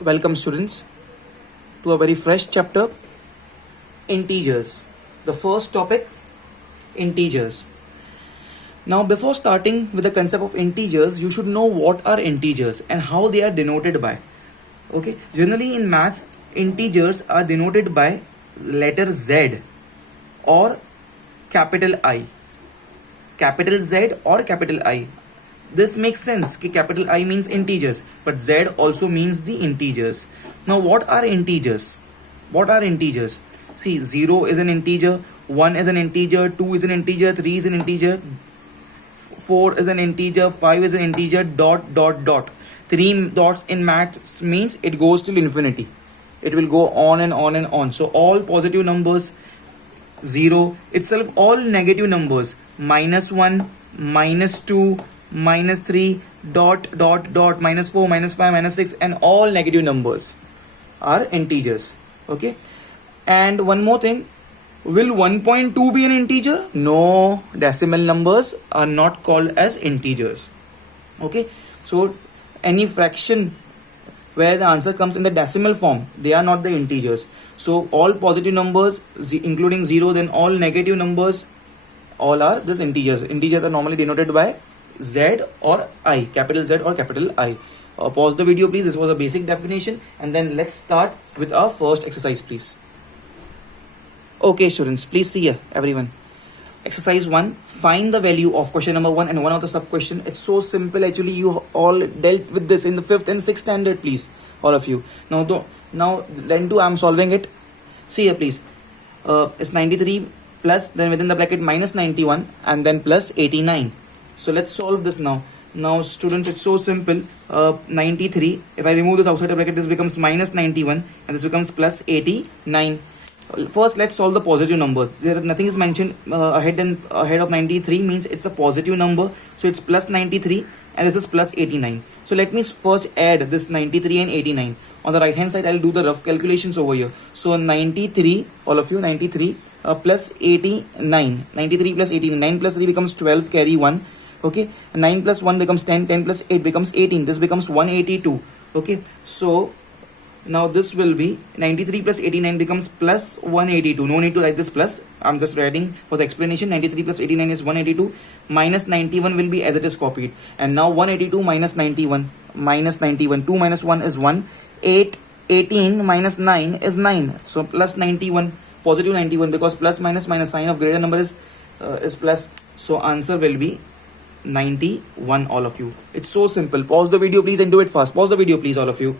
Welcome students to a very fresh chapter, integers. The first topic, integers. Now before starting with the concept of integers, you should know what are integers and how they are denoted by. Okay, generally in maths, integers are denoted by letter Z or capital I. Capital Z or capital I. This makes sense कि capital I means integers, but Z also means the integers. Now what are integers? What are integers? See, 0 is an integer, 1 is an integer, 2 is an integer, 3 is an integer, 4 is an integer, 5 is an integer, dot dot dot. 3 dots in maths means it goes till infinity. It will go on and on and on. So all positive numbers, 0 itself, all negative numbers, -1, -2, -3, dot dot dot, -4, -5, -6, and all negative numbers are integers. Okay, and one more thing, will 1.2 be an integer? No, decimal numbers are not called as integers. Okay, so any fraction where the answer comes in the decimal form, they are not the integers. So all positive numbers including 0, then all negative numbers, all are this integers. Integers are normally denoted by Z or I, capital Z or capital I. Pause the video please, this was a basic definition, and then let's start with our first exercise please. Okay students, please see here everyone. Exercise 1, find the value of question number 1 and one of the sub question. It's so simple actually, you all dealt with this in the 5th and 6th standard please, all of you. Now then I'm solving it. See here please, it's 93 plus, then within the bracket -91 and then plus 89. So let's solve this now. Now students, it's so simple. 93, if I remove this outside the bracket, this becomes -91 and this becomes plus 89. First let's solve the positive numbers. There nothing is mentioned ahead of 93 means it's a positive number, so it's plus 93 and this is plus 89. So let me first add this 93 and 89. On the right hand side I'll do the rough calculations over here. So 93, all of you, 93 plus 89, 93 plus 89, 9 plus 3 becomes 12, carry 1. Okay, 9 plus 1 becomes 10, 10 plus 8 becomes 18, this becomes 182. Okay, so now this will be 93 plus 89 becomes plus 182. No need to write this plus, I'm just writing for the explanation. 93 plus 89 is 182, minus 91 will be as it is copied, and now 182 minus 91, 2 minus 1 is 1, 18 minus 9 is 9, so plus 91, positive 91, because plus minus sign of greater number is plus, so answer will be 91, all of you. It's so simple. Pause the video please and do it fast. Pause the video please, all of you.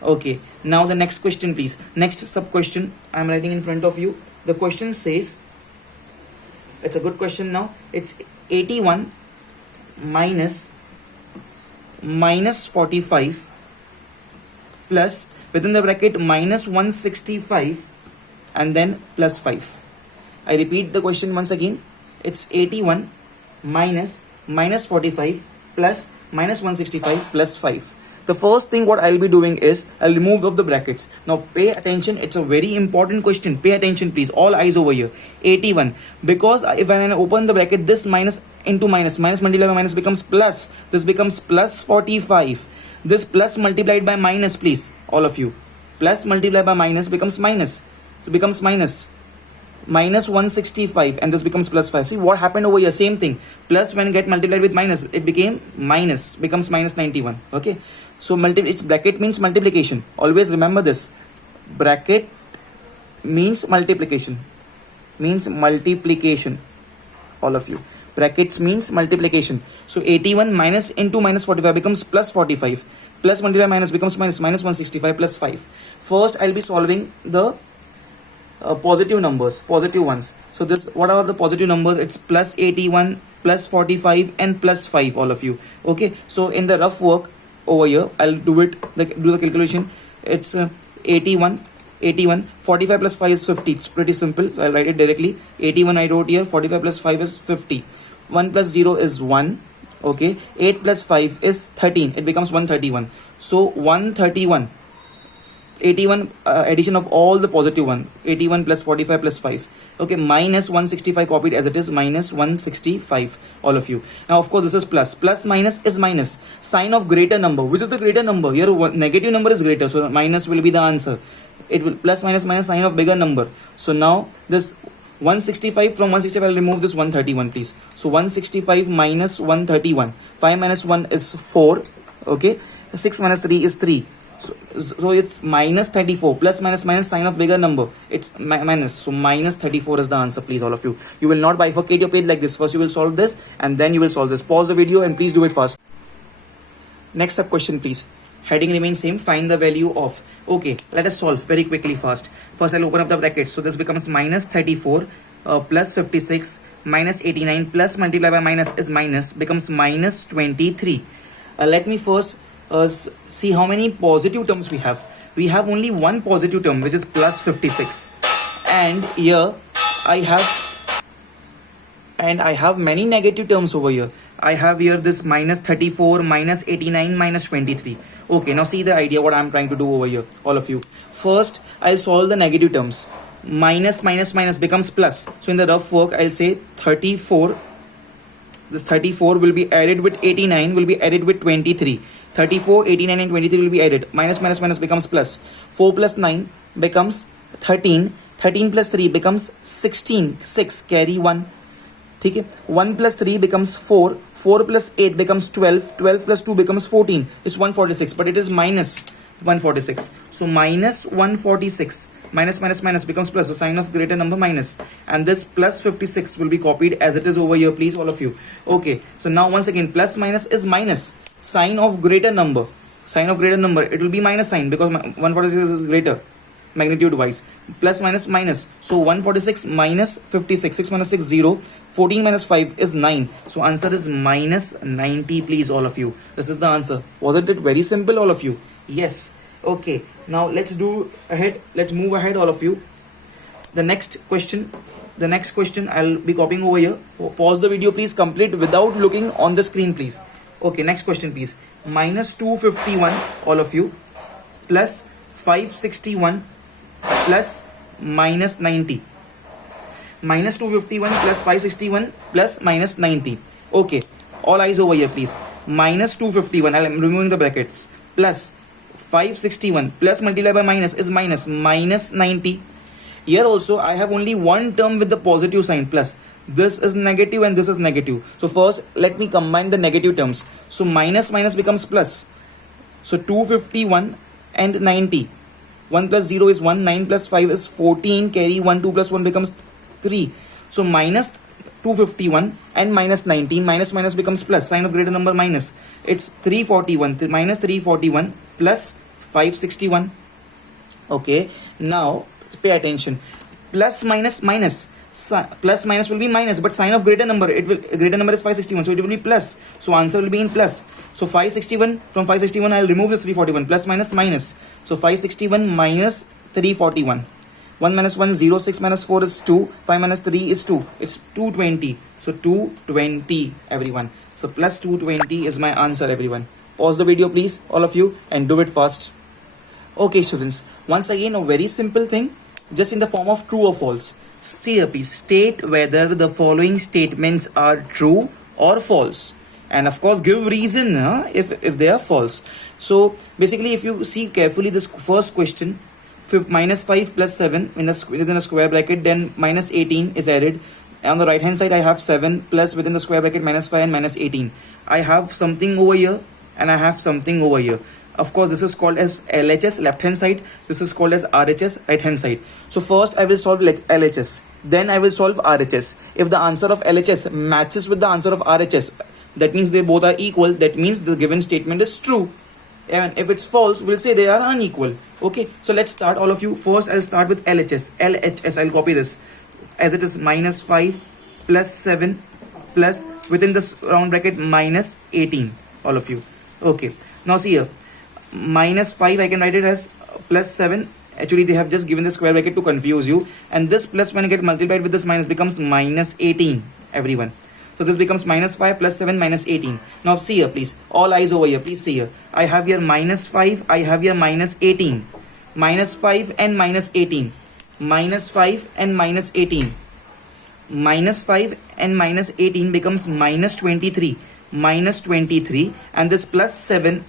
Okay, now the next question please. Next sub question I'm writing in front of you. The question says, it's a good question now. It's 81 minus 45 plus, within the bracket, minus 165 and then plus 5. I repeat the question once again. It's 81 minus 45 plus minus 165 plus 5. The first thing what I'll be doing is I'll remove up the brackets. Now pay attention, it's a very important question. Pay attention please, all eyes over here. 81, because if I open the bracket, this minus into minus multiplied by minus becomes plus, this becomes plus 45. This plus multiplied by minus please, all of you, plus multiplied by minus becomes minus, it becomes minus 165 and this becomes plus 5. See what happened over here, same thing. Plus when get multiplied with minus, it became minus, becomes minus 91. Okay, so its bracket means multiplication. Always remember this. Bracket means multiplication. All of you. Brackets means multiplication. So 81 minus into minus 45 becomes plus 45. Plus multiplied by minus becomes minus 165 plus 5. First I'll be solving the positive numbers, positive ones. So this, what are the positive numbers? It's plus 81, plus 45 and plus 5, all of you. Okay, so in the rough work over here, I'll do the calculation. It's 81, 45 plus 5 is 50. It's pretty simple, so I'll write it directly. 81 I wrote here, 45 plus 5 is 50. 1 plus 0 is 1. Okay, 8 plus 5 is 13, it becomes 131. So 131, 81 addition of all the positive one, 81 plus 45 plus 5, Okay, minus 165 copied as it is, minus 165, all of you. Now of course this is plus. Plus minus is minus. Sign of greater number. Which is the greater number? Here negative number is greater, so minus will be the answer. It will plus minus minus sign of bigger number. So now this 165, from 165 I'll remove this 131 please. So 165 minus 131. 5 minus 1 is 4. Okay. 6 minus 3 is 3. So it's minus 34. Plus minus minus sign of bigger number. It's minus. So minus 34 is the answer, please, all of you. You will not bifurcate your page like this. First you will solve this and then you will solve this. Pause the video and please do it fast. Next up question, please. Heading remains same. Find the value of. Okay, let us solve very quickly fast. First I'll open up the brackets. So this becomes minus 34 plus 56 minus 89 plus multiply by minus is minus becomes minus 23. Let me first see how many positive terms we have. We have only one positive term, which is plus 56, and here I have many negative terms over here. I have here this minus 34, minus 89, minus 23. Okay, now see the idea what I'm trying to do over here, all of you. First I'll solve the negative terms. Minus minus minus becomes plus. So in the rough work I'll say 34. This 34 will be added with 89 will be added with 23. 34, 89 and 23 will be added. Minus minus minus becomes plus. 4 plus 9 becomes 13. 13 plus 3 becomes 16. 6 carry 1. Okay. 1 plus 3 becomes 4. 4 plus 8 becomes 12. 12 plus 2 becomes 14. It's 146, but it is minus 146. So minus 146. Minus minus minus becomes plus. The sign of greater number minus. And this plus 56 will be copied as it is over here, please, all of you. Okay. So now once again, plus minus is minus. Sign of greater number. Sign of greater number. It will be minus sign because 146 is greater. Magnitude wise. Plus minus minus. So 146 minus 56. 6 minus 6 0. 14 minus 5 is 9. So answer is minus 90, please, all of you. This is the answer. Wasn't it very simple, all of you? Yes. Okay. Now let's move ahead, all of you. The next question I'll be copying over here. Pause the video, please, complete without looking on the screen, please. Okay, next question, please. Minus 251, all of you, plus 561 plus minus 90. Minus 251 plus 561 plus minus 90. Okay, all eyes over here, please. Minus 251, I'm removing the brackets, plus 561 plus multiply by minus is minus 90. Here also I have only one term with the positive sign, plus. This is negative and this is negative. So first let me combine the negative terms. So minus minus becomes plus. So 251 and 90. 1 plus 0 is 1. 9 plus 5 is 14. Carry 1. 2 plus 1 becomes 3. So minus 251 and minus 19. Minus minus becomes plus. Sign of greater number minus. It's 341. Minus 341 plus 561. Okay. Now pay attention. Plus minus minus. Plus minus will be minus, but sign of greater number, greater number is 561, so it will be plus. So answer will be in plus. So 561, from 561 I'll remove this 341. Plus minus minus. So 561 minus 341. 1 minus 1 0. 6 minus 4 is 2. 5 minus 3 is 2. It's 220. So 220, everyone. So plus 220 is my answer, everyone. Pause the video, please, all of you, and do it fast. Okay, students, once again a very simple thing, just in the form of true or false. See here, please. State whether the following statements are true or false, and of course give reason if they are false. So basically, if you see carefully this first question, minus 5 plus 7 within a square bracket, then minus 18 is added. On the right hand side I have 7 plus within the square bracket minus 5 and minus 18. I have something over here and I have something over here. Of course, this is called as LHS, left hand side. This is called as RHS, right hand side. So first I will solve LHS. Then I will solve RHS. If the answer of LHS matches with the answer of RHS, that means they both are equal. That means the given statement is true. And if it's false, we'll say they are unequal. Okay, so let's start, all of you. First I'll start with LHS. LHS, I'll copy this as it is minus 5 plus 7 plus within this round bracket minus 18, all of you. Okay, now see here. Minus 5 I can write it as plus 7. Actually they have just given the square bracket to confuse you, and this plus when you get multiplied with this minus becomes minus 18, everyone. So this becomes minus 5 plus 7 minus 18. Now see here, please, all eyes over here, please see here. I have here minus 5, I have here minus 18. Minus 5 and minus 18. Minus 5 and minus 18. minus 5 and minus 18 becomes minus 23, and this plus 7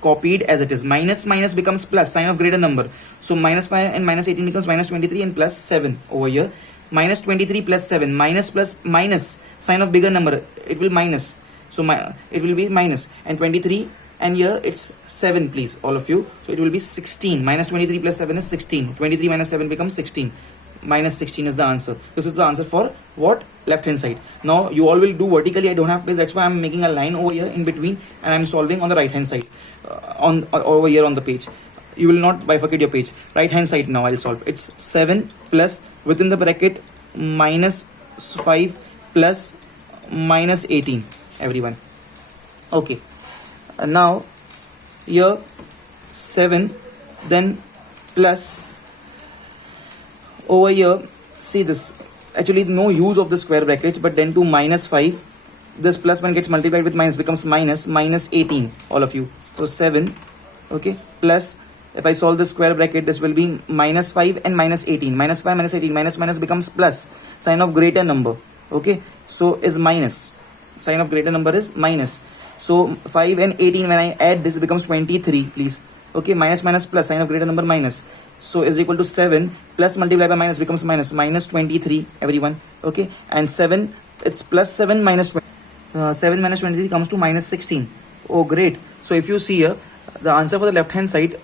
copied as it is. Minus minus becomes plus, sign of greater number. So minus 5 and minus 18 becomes minus 23 and plus 7 over here. Minus 23 plus 7, minus plus minus, sign of bigger number, it will minus. So it will be minus, and 23, and here it's 7, please, all of you. So it will be 16. Minus 23 plus 7 is 16. 23 minus 7 becomes 16. Minus 16 is the answer. This is the answer for what? Left hand side. Now you all will do vertically. I don't have place. That's why I'm making a line over here in between, and I'm solving on the right hand side, over here on the page. You will not bifurcate your page. Right hand side now I'll solve. It's 7 plus within the bracket minus 5 plus minus 18. Everyone. Okay. And now here 7, then plus over here, see this, actually no use of the square brackets, but then to minus 5, this plus 1 gets multiplied with minus, becomes minus 18, all of you. So 7, okay, plus, if I solve the square bracket, this will be minus 5 and minus 18. Minus 5 minus 18, minus minus becomes plus, sign of greater number, okay, so is minus, sign of greater number is minus. So 5 and 18, when I add this, becomes 23, please, okay, minus minus plus, sign of greater number minus. So is equal to 7 plus multiplied by minus becomes minus 23, everyone, okay, and 7, it's plus 7 minus 20, 7 minus 23 comes to minus 16. Oh great. So if you see here, the answer for the left hand side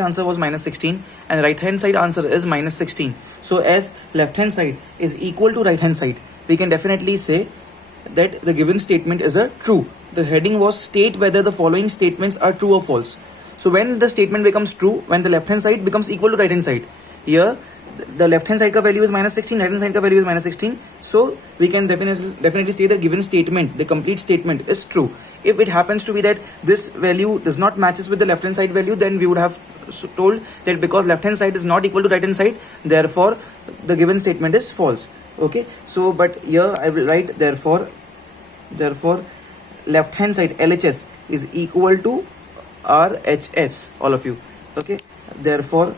answer was minus 16, and right hand side answer is minus 16. So as left hand side is equal to right hand side, we can definitely say that the given statement is a true. The heading was state whether the following statements are true or false. So when the statement becomes true, when the left hand side becomes equal to right hand side, here the left hand side ka value is minus 16, right hand side ka value is minus 16. So we can definitely say that given statement, the complete statement is true. If it happens to be that this value does not matches with the left hand side value, then we would have told that because left hand side is not equal to right hand side, therefore the given statement is false. Okay, so but here I will write therefore left hand side LHS is equal to RHS, all of you, okay. Therefore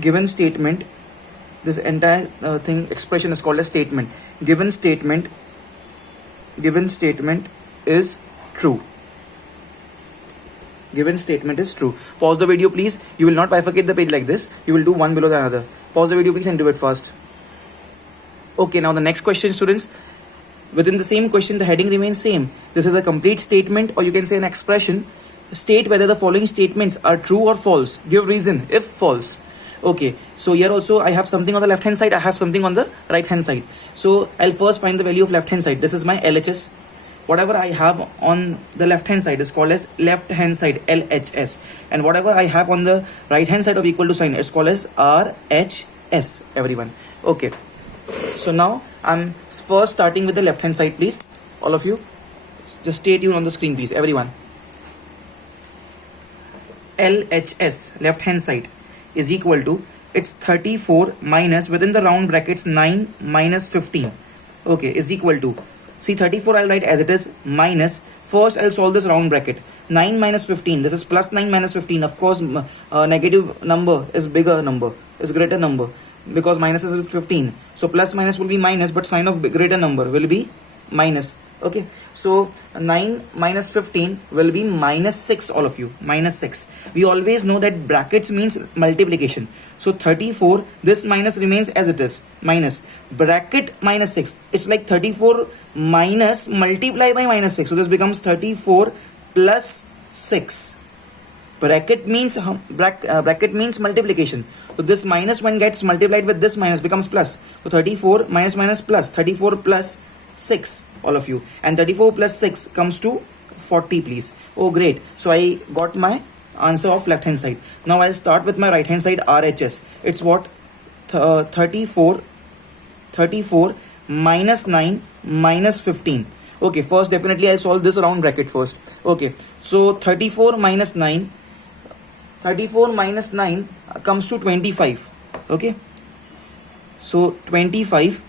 given statement, this entire expression is called a statement. Given statement is true. Given statement is true. Pause the video please. You will not bifurcate the page like this. You will do one below the another. Pause the video please and do it fast. Okay, now the next question, students. Within the same question, the heading remains same. This is a complete statement, or you can say an expression. State whether the following statements are true or false. Give reason if false. Okay, so here also I have something on the left hand side, I have something on the right hand side. So I'll first find the value of left hand side. This is my LHS. Whatever I have on the left hand side is called as left hand side, LHS, and whatever I have on the right hand side of equal to sign is called as RHS, everyone. Okay, so now I'm first starting with the left hand side, please, all of you. Just stay tuned on the screen please, everyone. LHS, left hand side, is equal to, it's 34 minus within the round brackets 9 minus 15, okay, is equal to, see 34 I'll write as it is minus, first I'll solve this round bracket, 9 minus 15, this is plus 9 minus 15, of course negative number is bigger number, is greater number, because minus is 15, so plus minus will be minus, but sign of greater number will be minus. Okay, so 9 minus 15 will be minus 6, all of you, minus 6. We always know that brackets means multiplication. So 34, this minus remains as it is, minus, bracket minus 6. It's like 34 minus multiply by minus 6. So this becomes 34 plus 6. Bracket means bracket means multiplication. So this minus 1 gets multiplied with this minus, becomes plus. So 34 minus minus plus, 34 plus 6, all of you, and 34 plus 6 comes to 40, please. Oh great, so I got my answer of left hand side. Now I'll start with my right hand side, RHS. It's what? 34 minus 9 minus 15. Okay, first definitely I'll solve this round bracket first. Okay, so 34 minus 9 comes to 25. Okay, so 25,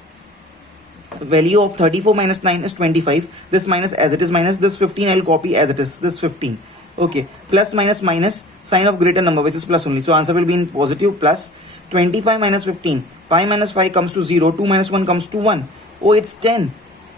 value of 34 minus 9 is 25. This minus as it is minus, this 15 I'll copy as it is, this 15. Okay, plus minus minus, sign of greater number, which is plus only. So answer will be in positive, plus 25 minus 15. 5 minus 5 comes to 0. 2 minus 1 comes to 1. Oh, it's 10.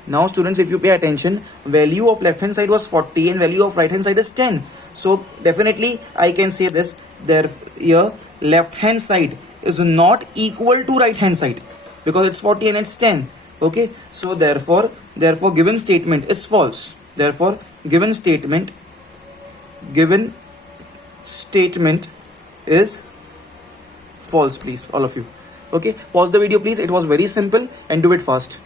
Now students, if you pay attention, value of left hand side was 40 and value of right hand side is 10. So definitely I can say this, there here left hand side is not equal to right hand side because it's 40 and it's 10. Okay, so therefore given statement is false. Therefore given statement is false, please, all of you. Okay, pause the video please. It was very simple and do it fast.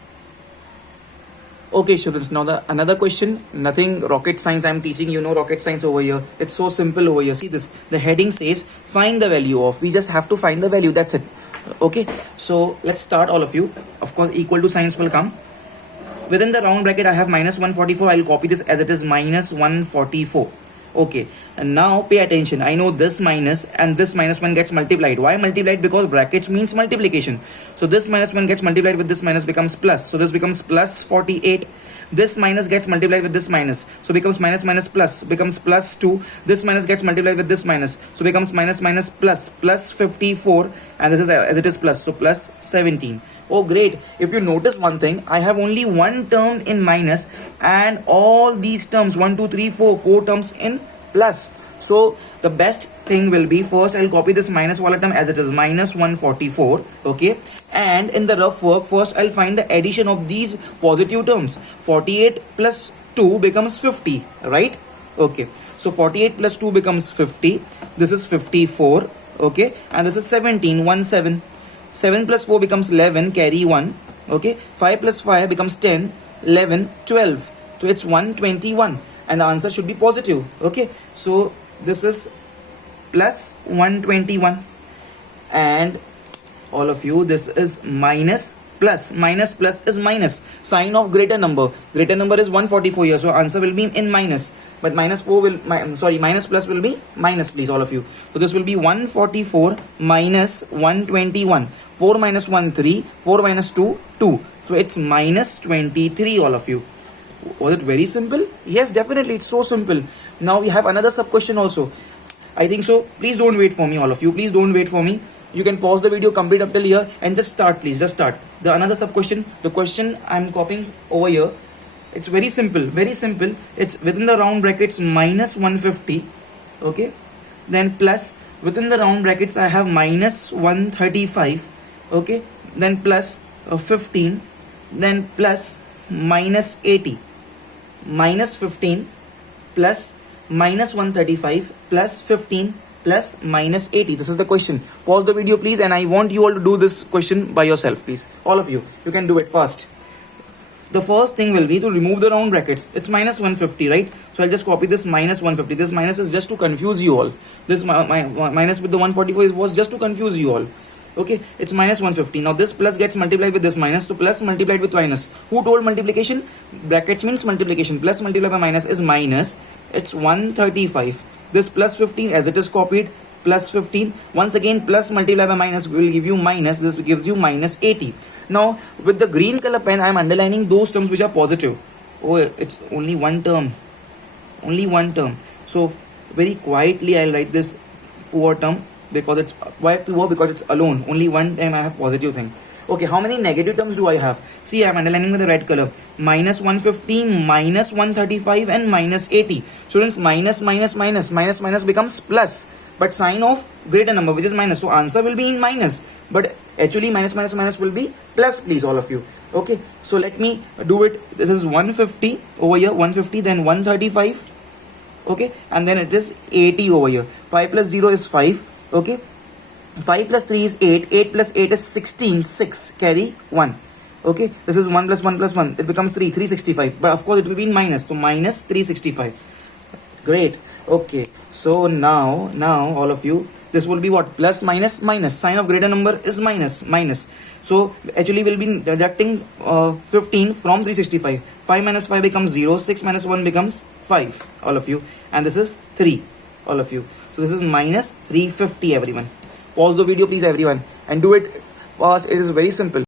Okay students, now the another question, nothing rocket science I'm teaching, you know rocket science over here. It's so simple over here. See this, the heading says find the value of, we just have to find the value, that's it. Okay, so let's start all of you. Of course equal to signs will come. Within the round bracket I have minus 144. I'll copy this as it is minus 144. Okay, and now pay attention. I know this minus and this minus 1 gets multiplied. Why multiplied? Because brackets means multiplication. So this minus 1 gets multiplied with this minus, becomes plus. So this becomes plus 48. This minus gets multiplied with this minus, so becomes minus minus plus, becomes plus 2. This minus gets multiplied with this minus, so becomes minus minus plus, plus 54, and this is as it is plus, so plus 17. Oh great, if you notice one thing, I have only one term in minus and all these terms 1 2 3 4 terms in plus. So the best thing will be, first I'll copy this minus wallet term as it is minus 144. Okay, and in the rough work, first I'll find the addition of these positive terms. 48 plus 2 becomes 50, right? Okay, so 48 plus 2 becomes 50. This is 54. Okay, and this is 17, 1 7. 7 plus 4 becomes 11, carry 1. Okay, 5 plus 5 becomes 10, 11, 12. So it's 121 and the answer should be positive. Okay, so this is plus 121, and all of you, this is minus plus. Minus plus is minus, sign of greater number. Greater number is 144 here, so answer will be in minus, but minus 4 will minus plus will be minus, please, all of you. So this will be 144 minus 121. 4 minus 1 3, 4 minus 2 2, so it's minus 23, all of you. Was it very simple? Yes, definitely, it's so simple. Now we have another sub question also, I think so. Please don't wait for me, all of you, please don't wait for me. You can pause the video, complete up till here, and just start, please, just start. The another sub question, the question I'm copying over here, it's very simple, very simple. It's within the round brackets minus 150. Okay, then plus within the round brackets I have minus 135. Okay, then plus 15, then plus minus 80, minus 15 plus minus 135 plus 15 plus minus 80. This is the question. Pause the video please, and I want you all to do this question by yourself, please, all of you. You can do it fast. The first thing will be to remove the round brackets. It's minus 150, right? So I'll just copy this minus 150. This minus is just to confuse you all. This minus with the 144 was just to confuse you all. Okay, it's minus 150. Now this plus gets multiplied with this minus, so plus multiplied with minus. Who told multiplication? Brackets means multiplication. Plus multiplied by minus is minus. It's 135. This plus 15 as it is copied, plus 15. Once again plus multiplied by minus will give you minus. This gives you minus 80. Now with the green color pen I am underlining those terms which are positive. Oh, it's only one term. Only one term. So very quietly I'll write this poor term. Because it's, why poor? Because it's alone. Only one time I have positive thing. Okay, how many negative terms do I have? See, I am underlining with the red color. Minus 150, minus 135 and minus 80. Students, minus becomes plus. But sign of greater number, which is minus. So answer will be in minus. But actually minus will be plus, please, all of you. Okay, so let me do it. This is 150 over here, 150, then 135. Okay, and then it is 80 over here. 5 plus 0 is 5. Okay, 5 plus 3 is 8, 8 plus 8 is 16, 6, carry 1. Okay, this is 1 plus 1 plus 1, it becomes 3, 365, but of course it will be in minus, so minus 365. Great. Okay, so now all of you, this will be what? Plus minus, sign of greater number is minus. So actually we'll be deducting 15 from 365. 5 minus 5 becomes 0, 6 minus 1 becomes 5, all of you, and this is 3, all of you. So this is minus 350, everyone. Pause the video please, everyone, and do it fast. It is very simple.